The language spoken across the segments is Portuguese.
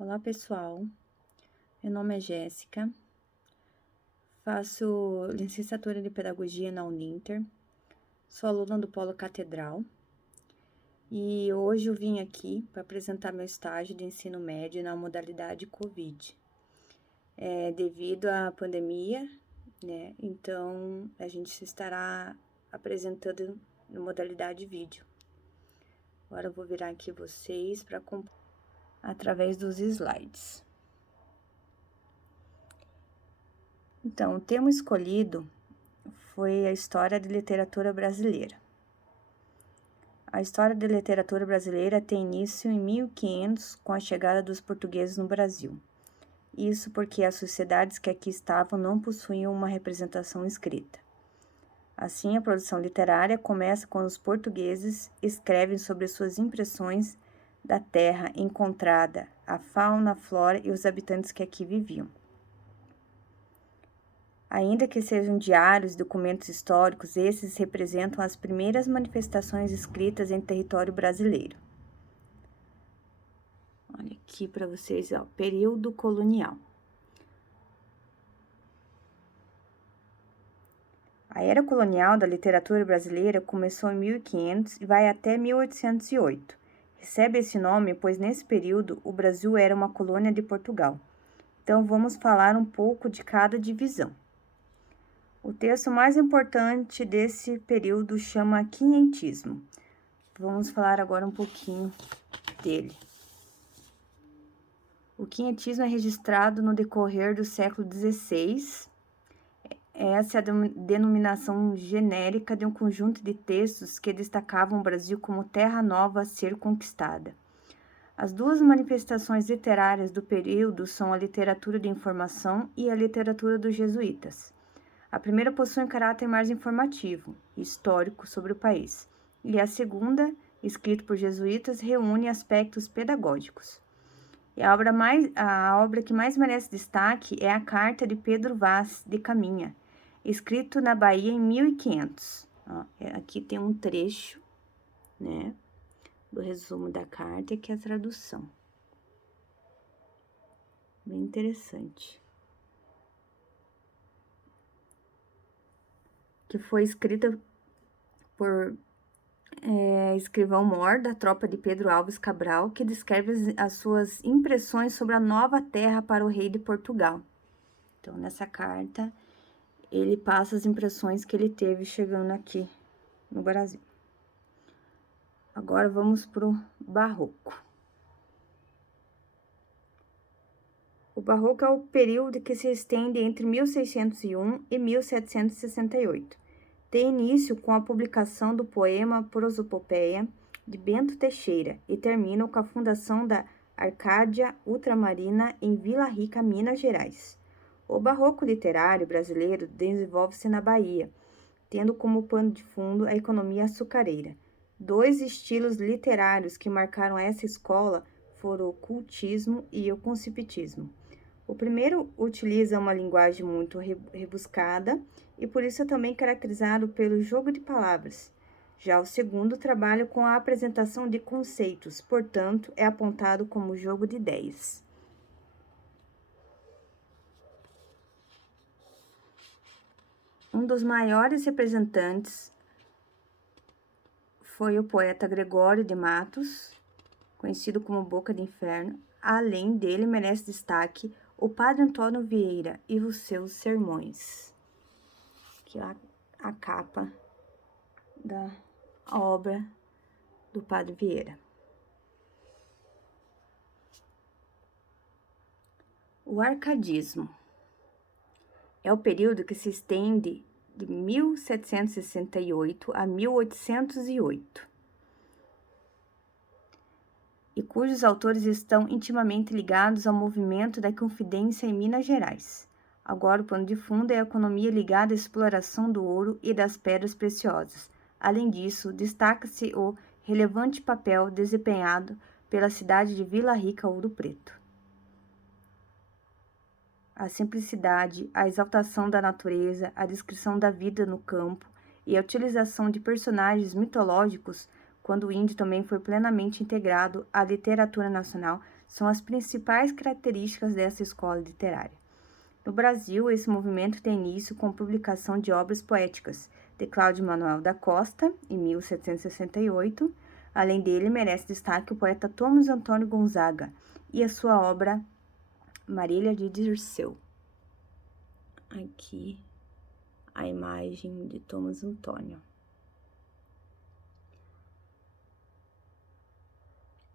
Olá, pessoal. Meu nome é Jéssica, faço licenciatura de Pedagogia na Uninter, sou aluna do Polo Catedral e hoje eu vim aqui para apresentar meu estágio de ensino médio na modalidade Covid. Devido à pandemia, né, então a gente estará apresentando na modalidade vídeo. Agora eu vou virar aqui vocês para através dos slides. Então, o tema escolhido foi a história de literatura brasileira. A história da literatura brasileira tem início em 1500, com a chegada dos portugueses no Brasil. Isso porque as sociedades que aqui estavam não possuíam uma representação escrita. Assim, a produção literária começa quando os portugueses escrevem sobre suas impressões da terra encontrada, a fauna, a flora e os habitantes que aqui viviam. Ainda que sejam diários e documentos históricos, esses representam as primeiras manifestações escritas em território brasileiro. Olha aqui para vocês, ó, período colonial. A era colonial da literatura brasileira começou em 1500 e vai até 1808. Recebe esse nome pois nesse período o Brasil era uma colônia de Portugal. Então vamos falar um pouco de cada divisão. O texto mais importante desse período chama Quinhentismo. Vamos falar agora um pouquinho dele. O quinhentismo é registrado no decorrer do século XVI. Essa é a denominação genérica de um conjunto de textos que destacavam o Brasil como terra nova a ser conquistada. As duas manifestações literárias do período são a literatura de informação e a literatura dos jesuítas. A primeira possui um caráter mais informativo e histórico sobre o país, e a segunda, escrita por jesuítas, reúne aspectos pedagógicos. E a obra que mais merece destaque é a Carta de Pedro Vaz de Caminha, escrito na Bahia em 1500. Aqui tem um trecho, né, do resumo da carta, que é a tradução. Bem interessante. Que foi escrita por escrivão mor da tropa de Pedro Alves Cabral, que descreve as suas impressões sobre a nova terra para o rei de Portugal. Então, nessa carta, ele passa as impressões que ele teve chegando aqui no Brasil. Agora, vamos para o Barroco. O Barroco é o período que se estende entre 1601 e 1768. Tem início com a publicação do poema Prosopopeia, de Bento Teixeira, e termina com a fundação da Arcádia Ultramarina em Vila Rica, Minas Gerais. O barroco literário brasileiro desenvolve-se na Bahia, tendo como pano de fundo a economia açucareira. Dois estilos literários que marcaram essa escola foram o cultismo e o concipitismo. O primeiro utiliza uma linguagem muito rebuscada e por isso é também caracterizado pelo jogo de palavras. Já o segundo trabalha com a apresentação de conceitos, portanto, é apontado como jogo de ideias. Um dos maiores representantes foi o poeta Gregório de Matos, conhecido como Boca de Inferno. Além dele, merece destaque o Padre Antônio Vieira e os seus sermões. Aqui a capa da obra do Padre Vieira. O arcadismo é o período que se estende de 1768 a 1808 e cujos autores estão intimamente ligados ao movimento da Confidência em Minas Gerais. Agora, o pano de fundo é a economia ligada à exploração do ouro e das pedras preciosas. Além disso, destaca-se o relevante papel desempenhado pela cidade de Vila Rica, Ouro Preto. A simplicidade, a exaltação da natureza, a descrição da vida no campo e a utilização de personagens mitológicos, quando o índio também foi plenamente integrado à literatura nacional, são as principais características dessa escola literária. No Brasil, esse movimento tem início com a publicação de obras poéticas de Cláudio Manuel da Costa, em 1768. Além dele, merece destaque o poeta Thomas Antônio Gonzaga e a sua obra Marília de Dirceu. Aqui a imagem de Thomas Antônio.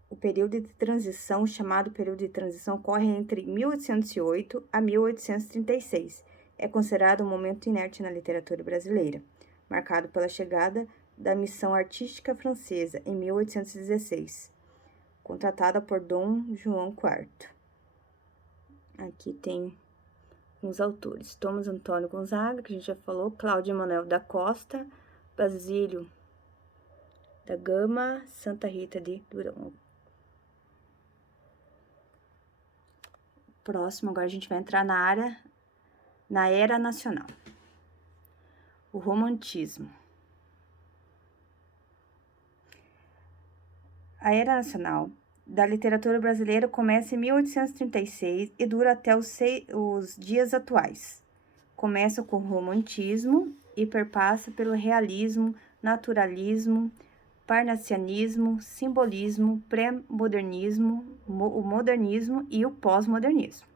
O período de transição, chamado período de transição, ocorre entre 1808 a 1836. É considerado um momento inerte na literatura brasileira, marcado pela chegada da missão artística francesa em 1816, contratada por Dom João IV. Aqui tem os autores: Thomas Antônio Gonzaga, que a gente já falou, Cláudio Manuel da Costa, Basílio da Gama, Santa Rita de Durão. Próximo, agora a gente vai entrar na era nacional. O romantismo. A era nacional da literatura brasileira começa em 1836 e dura até os dias atuais. Começa com o romantismo e perpassa pelo realismo, naturalismo, parnassianismo, simbolismo, pré-modernismo, o modernismo e o pós-modernismo.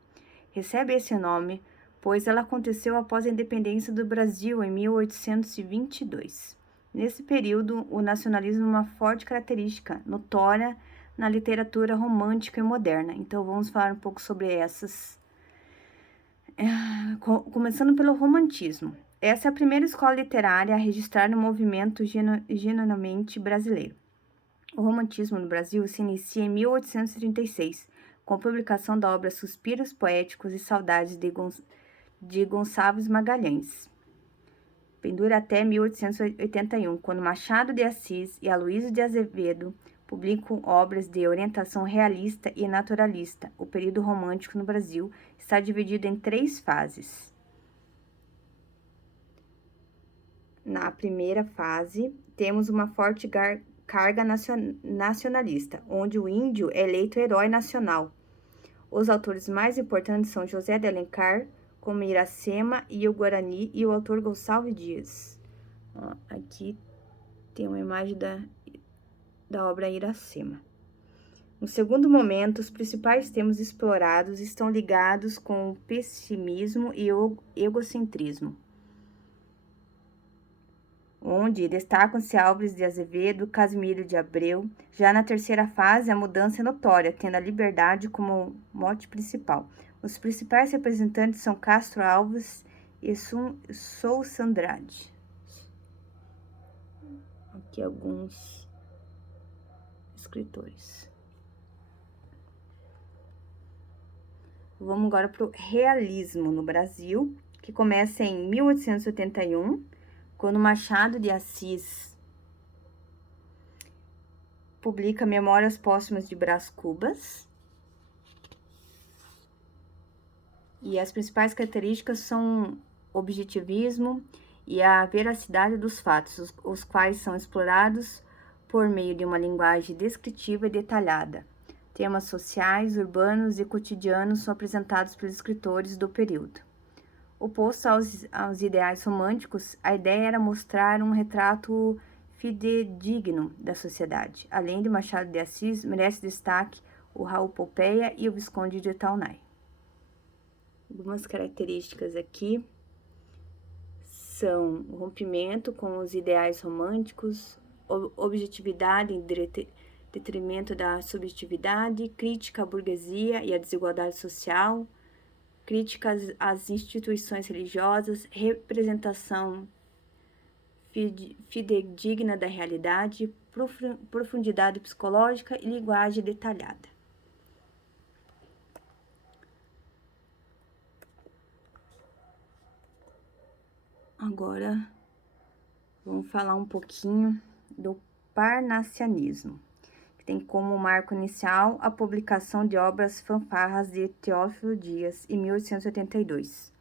Recebe esse nome, pois ela aconteceu após a independência do Brasil em 1822. Nesse período, o nacionalismo é uma forte característica notória na literatura romântica e moderna. Então, vamos falar um pouco sobre essas. Começando pelo romantismo. Essa é a primeira escola literária a registrar um movimento genuinamente brasileiro. O romantismo no Brasil se inicia em 1836, com a publicação da obra Suspiros Poéticos e Saudades de Gonçalves Magalhães. Pendura até 1881, quando Machado de Assis e Aloysio de Azevedo publicam obras de orientação realista e naturalista. O período romântico no Brasil está dividido em 3 fases. Na primeira fase, temos uma forte carga nacionalista, onde o índio é eleito herói nacional. Os autores mais importantes são José de Alencar, como Iracema e o Guarani, e o autor Gonçalves Dias. Aqui tem uma imagem da obra Iracema. No segundo momento, os principais temas explorados estão ligados com o pessimismo e o egocentrismo, onde destacam-se Álvares de Azevedo, Casimiro de Abreu. Já na terceira fase, a mudança é notória, tendo a liberdade como mote principal. Os principais representantes são Castro Alves e Sousa Andrade. Aqui alguns escritores. Vamos agora para o realismo no Brasil, que começa em 1881, quando Machado de Assis publica Memórias Póstumas de Brás Cubas. E as principais características são o objetivismo e a veracidade dos fatos, os quais são explorados por meio de uma linguagem descritiva e detalhada. Temas sociais, urbanos e cotidianos são apresentados pelos escritores do período. Oposto aos ideais românticos, a ideia era mostrar um retrato fidedigno da sociedade. Além de Machado de Assis, merece destaque o Raul Pompeia e o Visconde de Taunaí. Algumas características aqui são o rompimento com os ideais românticos, objetividade em detrimento da subjetividade, crítica à burguesia e à desigualdade social, crítica às instituições religiosas, representação fidedigna da realidade, profundidade psicológica e linguagem detalhada. Agora, vamos falar um pouquinho do parnassianismo, que tem como marco inicial a publicação de obras fanfarras de Teófilo Dias, em 1882.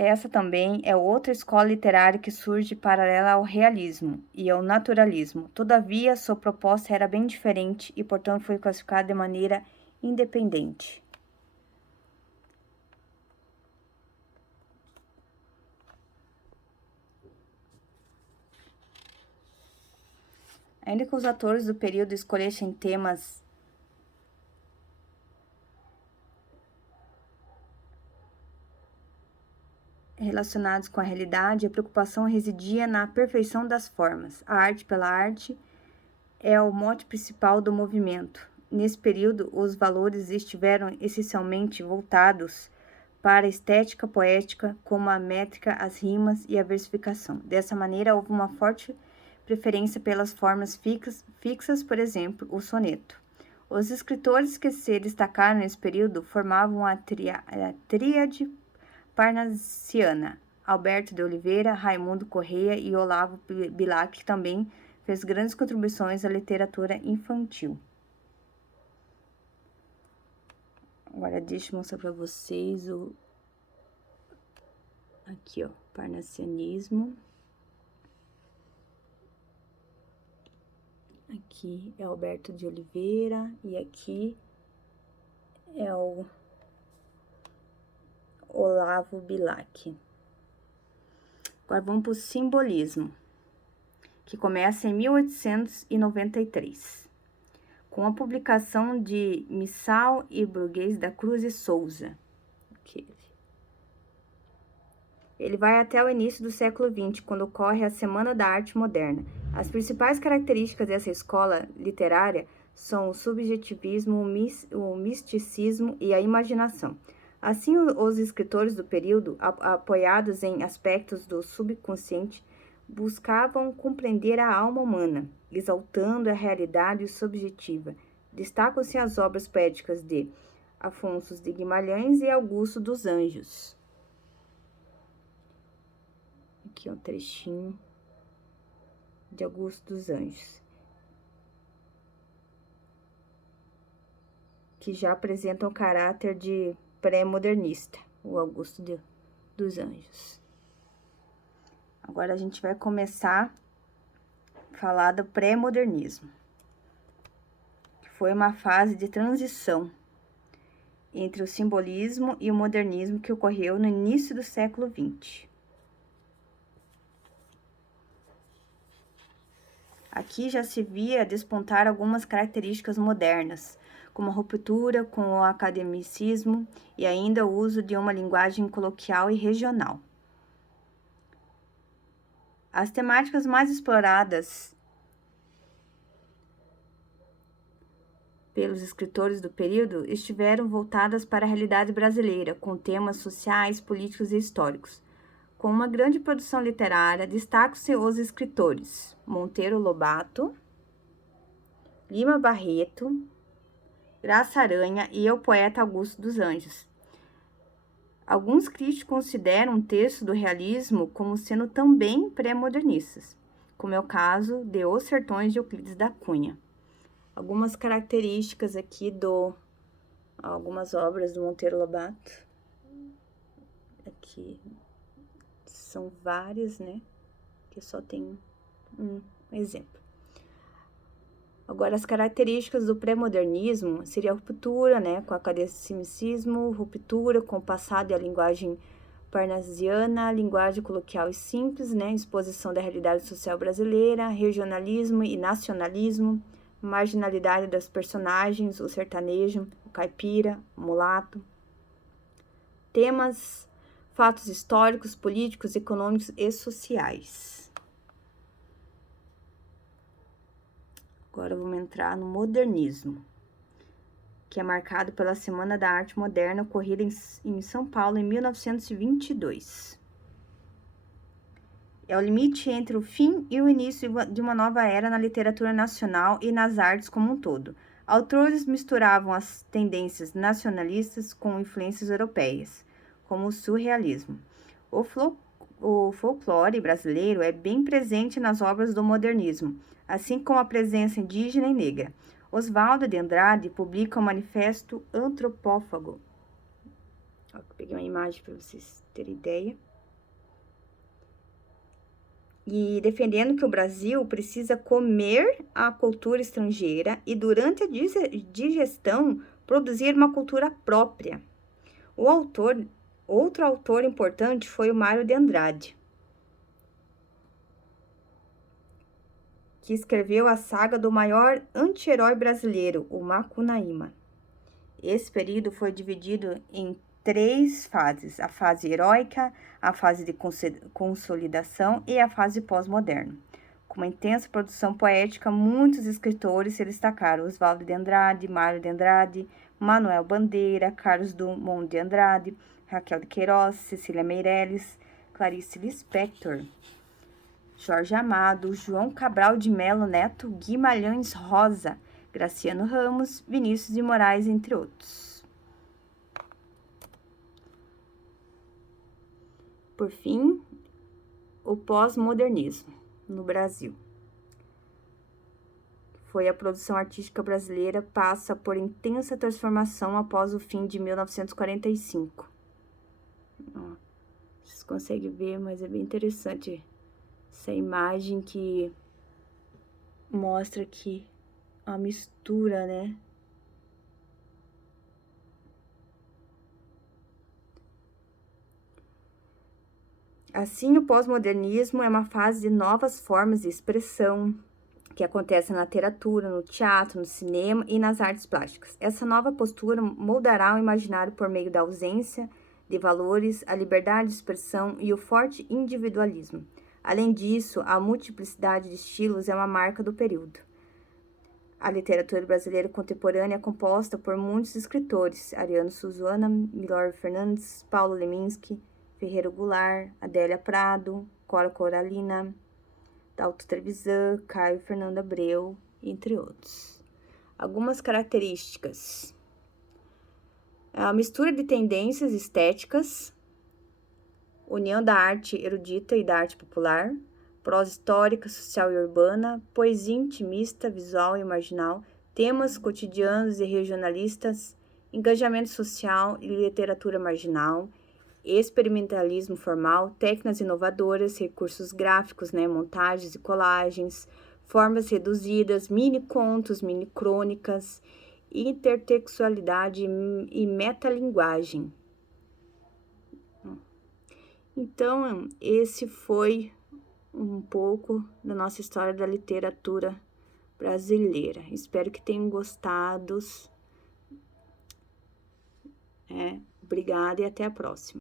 Essa também é outra escola literária que surge paralela ao realismo e ao naturalismo. Todavia, sua proposta era bem diferente e, portanto, foi classificada de maneira independente. Ainda que os autores do período escolhessem temas relacionados com a realidade, a preocupação residia na perfeição das formas. A arte pela arte é o mote principal do movimento. Nesse período, os valores estiveram essencialmente voltados para a estética poética, como a métrica, as rimas e a versificação. Dessa maneira, houve uma forte preferência pelas formas fixas, por exemplo, o soneto. Os escritores que se destacaram nesse período formavam a tríade parnassiana: Alberto de Oliveira, Raimundo Corrêa e Olavo Bilac, que também fez grandes contribuições à literatura infantil. Agora deixa eu mostrar para vocês aqui, ó, parnassianismo. Aqui é Alberto de Oliveira e aqui é o Olavo Bilac. Agora vamos para o simbolismo, que começa em 1893, com a publicação de Missal e Burguês da Cruz e Souza. Ele vai até o início do século XX, quando ocorre a Semana da Arte Moderna. As principais características dessa escola literária são o subjetivismo, o misticismo e a imaginação. Assim, os escritores do período, apoiados em aspectos do subconsciente, buscavam compreender a alma humana, exaltando a realidade subjetiva. Destacam-se as obras poéticas de Afonso de Guimarães e Augusto dos Anjos. Aqui é um trechinho de Augusto dos Anjos, que já apresenta um caráter de pré-modernista, o Augusto dos Anjos. Agora a gente vai começar a falar do pré-modernismo, que foi uma fase de transição entre o simbolismo e o modernismo que ocorreu no início do século XX. Aqui já se via despontar algumas características modernas, como a ruptura com o academicismo e ainda o uso de uma linguagem coloquial e regional. As temáticas mais exploradas pelos escritores do período estiveram voltadas para a realidade brasileira, com temas sociais, políticos e históricos. Com uma grande produção literária, destacam-se os escritores Monteiro Lobato, Lima Barreto, Graça Aranha e o poeta Augusto dos Anjos. Alguns críticos consideram um texto do realismo como sendo também pré-modernistas, como é o caso de Os Sertões de Euclides da Cunha. Algumas características aqui algumas obras do Monteiro Lobato. Aqui são várias, né? Que só tem um exemplo. Agora, as características do pré-modernismo seria a ruptura, né, com o academicismo, ruptura com o passado e a linguagem parnassiana, linguagem coloquial e simples, né, exposição da realidade social brasileira, regionalismo e nacionalismo, marginalidade das personagens, o sertanejo, o caipira, o mulato. Temas, fatos históricos, políticos, econômicos e sociais. Agora vamos entrar no modernismo, que é marcado pela Semana da Arte Moderna, ocorrida em São Paulo em 1922. É o limite entre o fim e o início de uma nova era na literatura nacional e nas artes como um todo. Autores misturavam as tendências nacionalistas com influências europeias, como o surrealismo. O folclore brasileiro é bem presente nas obras do modernismo, assim como a presença indígena e negra. Oswaldo de Andrade publica o Manifesto Antropófago. Peguei uma imagem para vocês terem ideia. e defendendo que o Brasil precisa comer a cultura estrangeira e, durante a digestão, produzir uma cultura própria. Outro autor importante foi o Mário de Andrade, que escreveu a saga do maior anti-herói brasileiro, o Macunaíma. Esse período foi dividido em 3 fases: a fase heróica, a fase de consolidação e a fase pós-moderna. Com uma intensa produção poética, muitos escritores se destacaram: Oswaldo de Andrade, Mário de Andrade, Manuel Bandeira, Carlos Drummond de Andrade, Raquel de Queiroz, Cecília Meirelles, Clarice Lispector, Jorge Amado, João Cabral de Melo Neto, Guimarães Rosa, Graciano Ramos, Vinícius de Moraes, entre outros. Por fim, o pós-modernismo no Brasil. A produção artística brasileira passa por intensa transformação após o fim de 1945. Vocês conseguem ver, mas é bem interessante essa imagem que mostra aqui a mistura, né? Assim, o pós-modernismo é uma fase de novas formas de expressão que acontece na literatura, no teatro, no cinema e nas artes plásticas. Essa nova postura moldará o imaginário por meio da ausência de valores, a liberdade de expressão e o forte individualismo. Além disso, a multiplicidade de estilos é uma marca do período. A literatura brasileira contemporânea é composta por muitos escritores: Ariano Suassuna, Milor Fernandes, Paulo Leminski, Ferreira Goulart, Adélia Prado, Cora Coralina, Dalto Trevisan, Caio Fernando Abreu, entre outros. Algumas características: a mistura de tendências estéticas, união da arte erudita e da arte popular, prosa histórica, social e urbana, poesia intimista, visual e marginal, temas cotidianos e regionalistas, engajamento social e literatura marginal, experimentalismo formal, técnicas inovadoras, recursos gráficos, montagens e colagens, formas reduzidas, mini-contos, mini-crônicas, intertextualidade e metalinguagem. Então, esse foi um pouco da nossa história da literatura brasileira. Espero que tenham gostado. Obrigada e até a próxima.